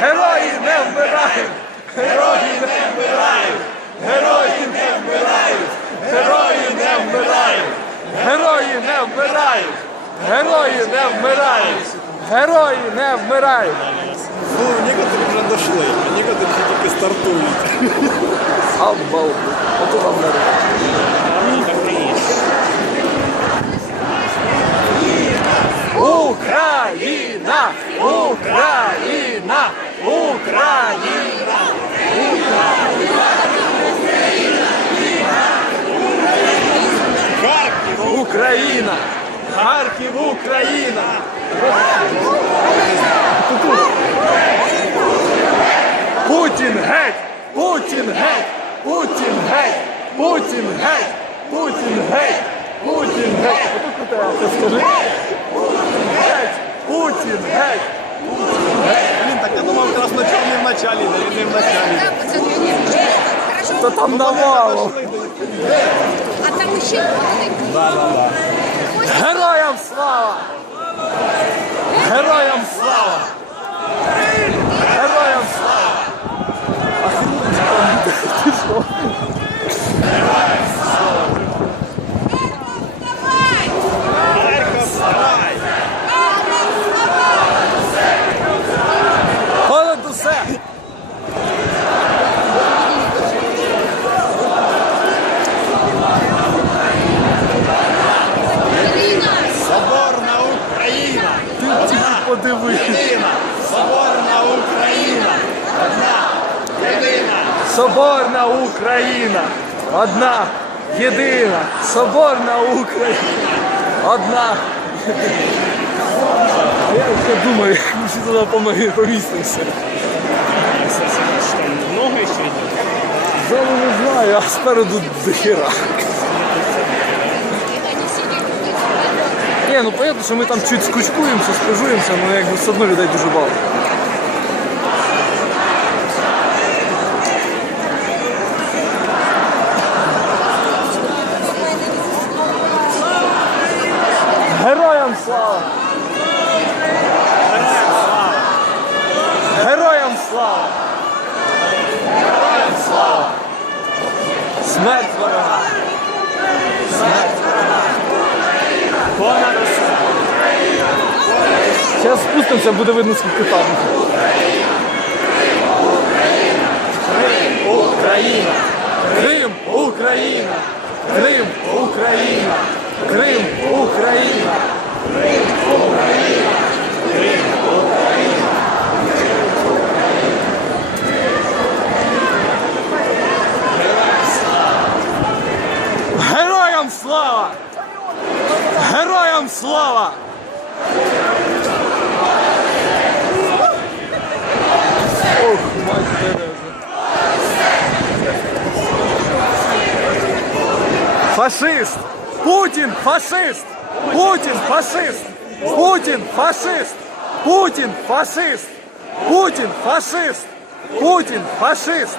Герої не вмирають! Герої не вмирають! Герої не вмирають! Герої не вмирають! Герої не вмирають! Герої не вмирають! Герої не вмирають! Ну, некоторые вже дошли, а некоторые ще тільки стартують. Обалдеть! Ото вам народ. Україна! Харків! Україна! Харків, Україна! Путін геть! Путін геть! Путін геть! Путін геть! Путін геть! Путін геть! Путін геть! Путін геть! Так я думав, красно-чорний в началі, да він не в началі. Та там навалом! А там ще маленький. Героям слава! Героям слава! Героям слава! Ти що? Харків, вставай! Понад усе! Соборна Україна! Ти тільки подивись! Єдина! Соборна Україна! Одна! Єдина! Соборна Україна! Одна! Єдина! Соборна Україна! Одна! А я ще думаю, як ми всі туди помістимося. Много еще идет? Зону не знаю, а спереду дохера. Ні, ну понятно, що ми там чуть скучкуємося, спожуємося, але якби все одно людей дуже багато. Героям слава! Героям слава! Героям слава! Смерть ворога! Смерть ворога! Зараз спустимося, буде видно скільки там. Україна! Крим, Україна! Крим, Україна! Крим, Україна! Героям слава! Героям слава! Ох, мать Тереза. Фашист! Путін фашист! Путін фашист! Путін фашист! Путін фашист! Путін фашист! Путін фашист!